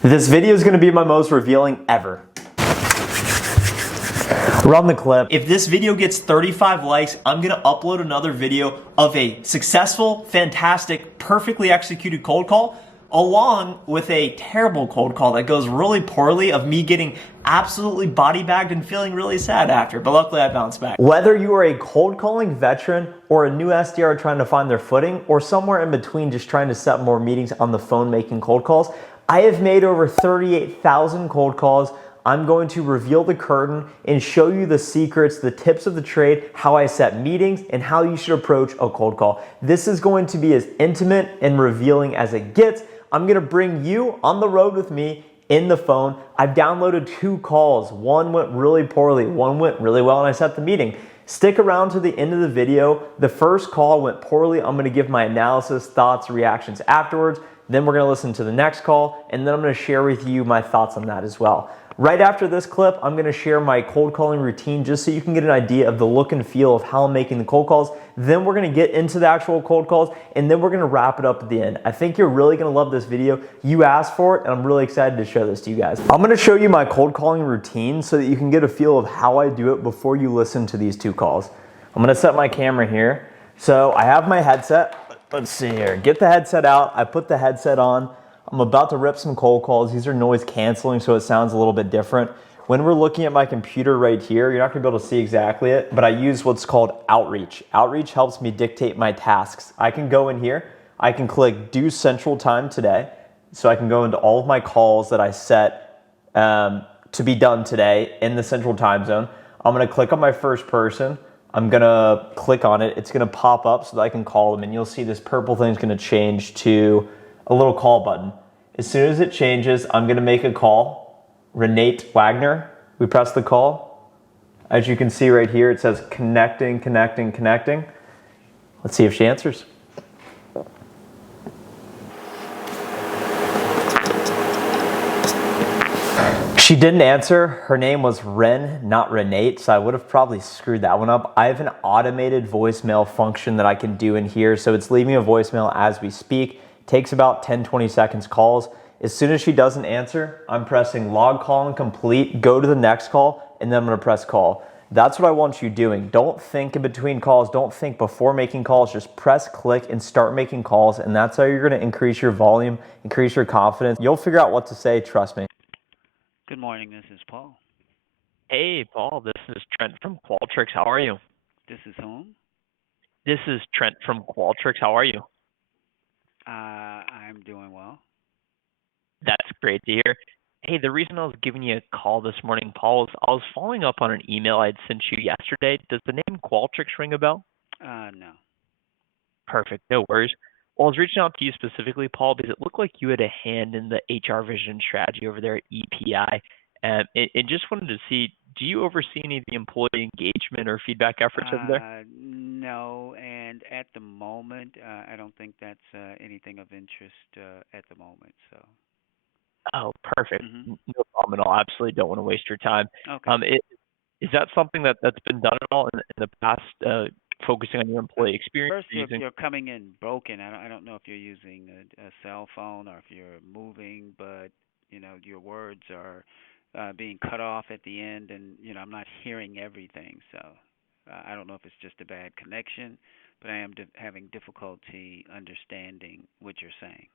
This video is going to be my most revealing ever. Run the clip. If this video gets 35 likes, I'm going to upload another video of a successful, fantastic, perfectly executed cold call, along with a terrible cold call that goes really poorly of me getting absolutely body bagged and feeling really sad after, but luckily I bounced back. Whether you are a cold calling veteran or a new SDR trying to find their footing, or somewhere in between just trying to set more meetings on the phone making cold calls, I have made over 38,000 cold calls. I'm going to reveal the curtain and show you the secrets, the tips of the trade, how I set meetings, and how you should approach a cold call. This is going to be as intimate and revealing as it gets. I'm gonna bring you on the road with me in the phone. I've downloaded 2 calls. One went really poorly, one went really well, and I set the meeting. Stick around to the end of the video. The first call went poorly. I'm gonna give my analysis, thoughts, reactions afterwards. Then we're gonna listen to the next call, and then I'm gonna share with you my thoughts on that as well. Right after this clip, I'm gonna share my cold calling routine just so you can get an idea of the look and feel of how I'm making the cold calls. Then we're gonna get into the actual cold calls, and then we're gonna wrap it up at the end. I think you're really gonna love this video. You asked for it, and I'm really excited to show this to you guys. I'm gonna show you my cold calling routine so that you can get a feel of how I do it before you listen to these 2 calls. I'm gonna set my camera here. So I have my headset. Let's see here. Get the headset out. I put the headset on. I'm about to rip some cold calls. These are noise canceling, so it sounds a little bit different. When we're looking at my computer right here, you're not gonna be able to see exactly it, but I use what's called outreach. Outreach helps me dictate my tasks. I can go in here, I can click do central time today, so I can go into all of my calls that I set to be done today in the central time zone. I'm gonna click on my first person. I'm gonna click on it. It's gonna pop up so that I can call them, and you'll see this purple thing is gonna change to a little call button. As soon as it changes, I'm gonna make a call. Renate Wagner. We press the call. As you can see right here, it says connecting, connecting, connecting. Let's see if she answers. She didn't answer. Her name was Ren, not Renate, so I would have probably screwed that one up. I have an automated voicemail function that I can do in here, so it's leaving a voicemail as we speak. Takes about 10-20 seconds calls. As soon as she doesn't answer, I'm pressing log call and complete, go to the next call, and then I'm gonna press call. That's what I want you doing. Don't think in between calls, don't think before making calls, just press click and start making calls, and that's how you're gonna increase your volume, increase your confidence. You'll figure out what to say, trust me. Good morning, this is Paul. Hey, Paul, this is Trent from Qualtrics. How are you? This is whom? This is Trent from Qualtrics. How are you? I'm doing well. That's great to hear. Hey, the reason I was giving you a call this morning, Paul, is I was following up on an email I'd sent you yesterday. Does the name Qualtrics ring a bell? No. Perfect, no worries. Well, I was reaching out to you specifically, Paul, because it looked like you had a hand in the HR vision strategy over there at EPI. And just wanted to see, do you oversee any of the employee engagement or feedback efforts over there? No, and at the moment, I don't think that's anything of interest at the moment. So. Oh, perfect. Mm-hmm. No problem at all. Absolutely don't want to waste your time. Okay. Is that something that's been done at all in the past, focusing on your employee experience? First, you're coming in broken. I don't know if you're using a cell phone or if you're moving, but your words are being cut off at the end, and I'm not hearing everything. So I don't know if it's just a bad connection, but I am having difficulty understanding what you're saying.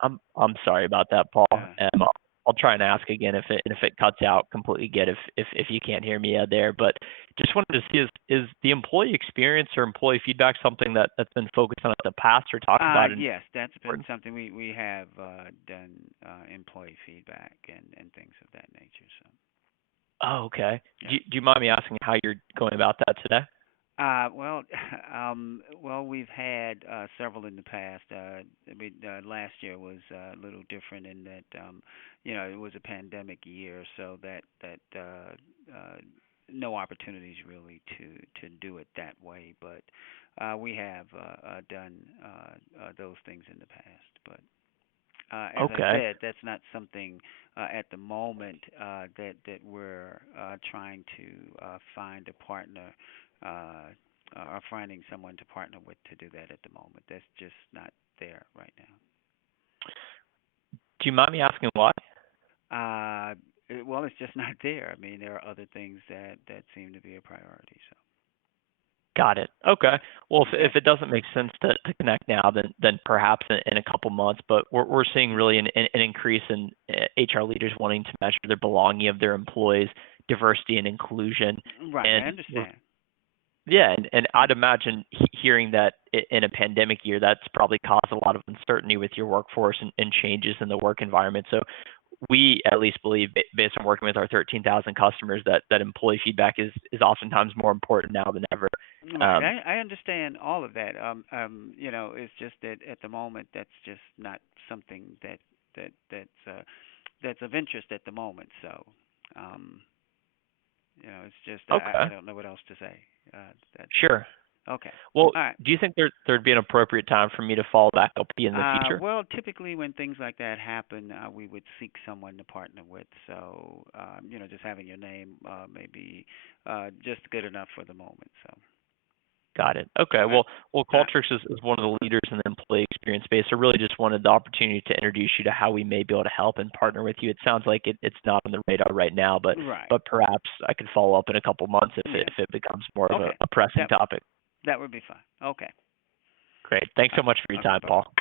I'm sorry about that, Paul. Uh, I'll try and ask again if it cuts out. Completely get if you can't hear me there, but just wanted to see is the employee experience or employee feedback something that's been focused on in the past or talked about? Yes, that's been something we have done, employee feedback and things of that nature. So. Oh, okay. Yeah. Do you mind me asking how you're going about that today? Well, we've had several in the past. Last year was a little different in that, it was a pandemic year, so that no opportunities really to do it that way. But we have done those things in the past. But as I said, that's not something at the moment that we're trying to find a partner. Or finding someone to partner with to do that at the moment. That's just not there right now. you mind me asking why? Well, it's just not there. I mean, there are other things that seem to be a priority. So. Got it. Okay. Well, Okay. if it doesn't make sense to connect now, then perhaps in a couple months. But we're seeing really an increase in HR leaders wanting to measure the belonging of their employees, diversity and inclusion. Right. And I understand. yeah, and I'd imagine hearing that in a pandemic year, that's probably caused a lot of uncertainty with your workforce and changes in the work environment. So we at least believe, based on working with our 13,000 customers, that employee feedback is oftentimes more important now than ever. Right. I understand all of that. It's just that at the moment, that's just not something that's of interest at the moment. So, it's just I Okay. don't know what else to say. That Sure. Okay. Well, All right. do you think there'd be an appropriate time for me to follow back up with you in the future? Well, typically when things like that happen, we would seek someone to partner with. So, just having your name may be just good enough for the moment. So. Got it. Okay. All right. Well, Qualtrics is one of the leaders in the employee experience space. So really just wanted the opportunity to introduce you to how we may be able to help and partner with you. It sounds like it's not on the radar right now, but Right. perhaps I could follow up in a couple months if Yeah. it becomes more of Okay. a pressing topic. That would be fine. Okay. Great. Thanks so much for your time, bye-bye. Paul.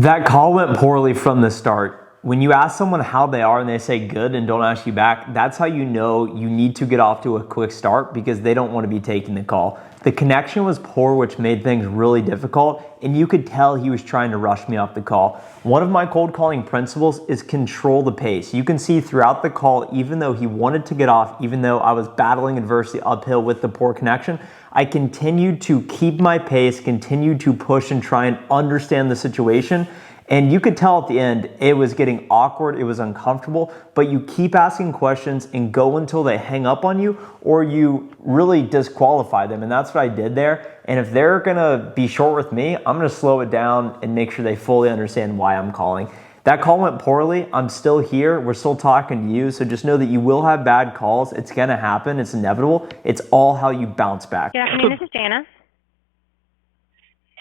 That call went poorly from the start. When you ask someone how they are and they say good and don't ask you back, that's how you know you need to get off to a quick start because they don't want to be taking the call. The connection was poor, which made things really difficult, and you could tell he was trying to rush me off the call. One of my cold calling principles is control the pace. You can see throughout the call, even though he wanted to get off, even though I was battling adversity uphill with the poor connection, I continued to keep my pace, continued to push and try and understand the situation. And you could tell at the end, it was getting awkward, it was uncomfortable, but you keep asking questions and go until they hang up on you or you really disqualify them. And that's what I did there. And if they're gonna be short with me, I'm gonna slow it down and make sure they fully understand why I'm calling. That call went poorly. I'm still here. We're still talking to you. So just know that you will have bad calls. It's gonna happen. It's inevitable. It's all how you bounce back. Good afternoon, this is Jana.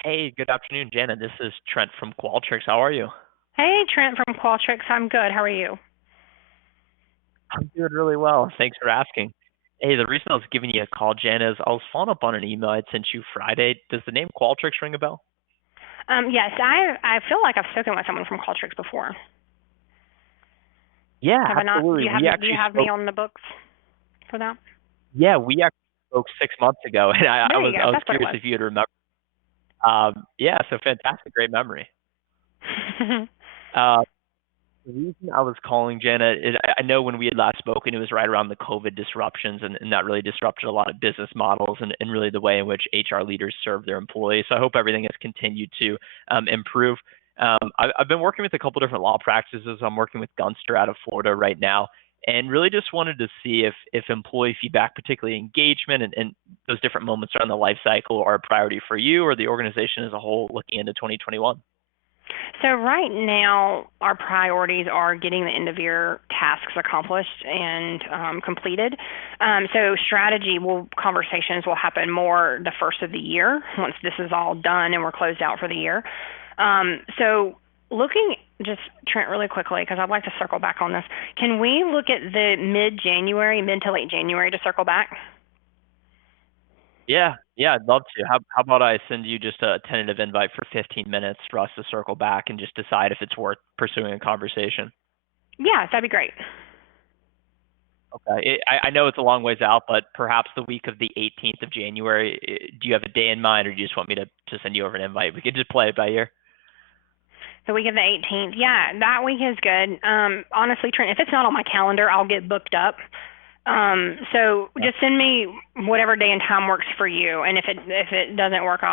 Hey, good afternoon, Jana. This is Trent from Qualtrics. How are you? Hey, Trent from Qualtrics. I'm good. How are you? I'm doing really well. Thanks for asking. Hey, the reason I was giving you a call, Jana, is I was following up on an email I'd sent you Friday. Does the name Qualtrics ring a bell? Yes, I feel like I've spoken with someone from Qualtrics before. Yeah, Have I not? absolutely. Do you have me on the books for that? Yeah, we actually spoke 6 months ago, and I There you was go. I was That's what it curious was. if you had remembered. Yeah, so fantastic, great memory. Uh, the reason I was calling, Jana, is I know when we had last spoken, it was right around the COVID disruptions, and that really disrupted a lot of business models and really the way in which HR leaders serve their employees. So I hope everything has continued to improve. I've been working with a couple different law practices. I'm working with Gunster out of Florida right now, and really just wanted to see if employee feedback, particularly engagement and those different moments around the life cycle, are a priority for you or the organization as a whole looking into 2021. So right now, our priorities are getting the end-of-year tasks accomplished and completed. So conversations will happen more the first of the year once this is all done and we're closed out for the year. So looking just, Trent, really quickly, because I'd like to circle back on this. Can we look at the mid to late January to circle back? Yeah, I'd love to. How about I send you just a tentative invite for 15 minutes for us to circle back and just decide if it's worth pursuing a conversation? Yeah, that'd be great. Okay. I know it's a long ways out, but perhaps the week of the 18th of January, do you have a day in mind, or do you just want me to send you over an invite? We could just play it by ear. The week of the 18th. Yeah, that week is good. Honestly, Trent, if it's not on my calendar, I'll get booked up. So just send me whatever day and time works for you, and if it doesn't work,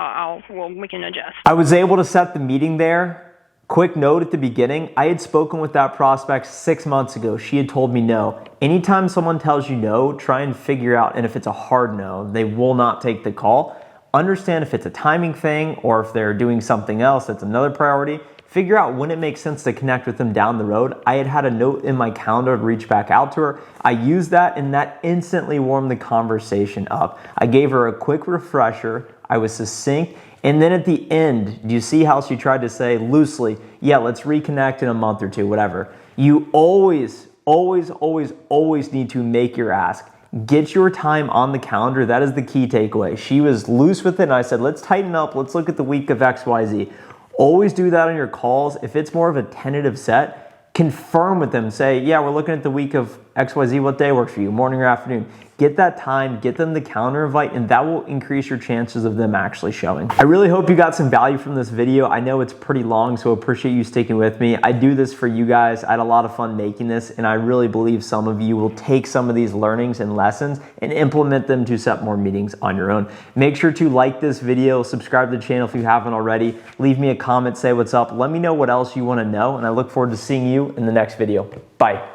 we can adjust. I was able to set the meeting there. Quick note at the beginning, I had spoken with that prospect 6 months ago. She had told me no. Anytime someone tells you no, try and figure out, and if it's a hard no, they will not take the call. Understand if it's a timing thing or if they're doing something else that's another priority. Figure out when it makes sense to connect with them down the road. I had a note in my calendar to reach back out to her. I used that, and that instantly warmed the conversation up. I gave her a quick refresher. I was succinct. And then at the end, do you see how she tried to say loosely, yeah, let's reconnect in a month or two, whatever. You always need to make your ask. Get your time on the calendar. That is the key takeaway. She was loose with it, and I said, let's tighten up. Let's look at the week of XYZ. Always do that on your calls. If it's more of a tentative set, confirm with them. Say, yeah, we're looking at the week of XYZ. What day works for you, morning or afternoon? Get that time, get them the calendar invite, and that will increase your chances of them actually showing. I really hope you got some value from this video. I know it's pretty long, so I appreciate you sticking with me. I do this for you guys. I had a lot of fun making this, and I really believe some of you will take some of these learnings and lessons and implement them to set more meetings on your own. Make sure to like this video, subscribe to the channel if you haven't already, leave me a comment, say what's up, let me know what else you want to know, and I look forward to seeing you in the next video. Bye.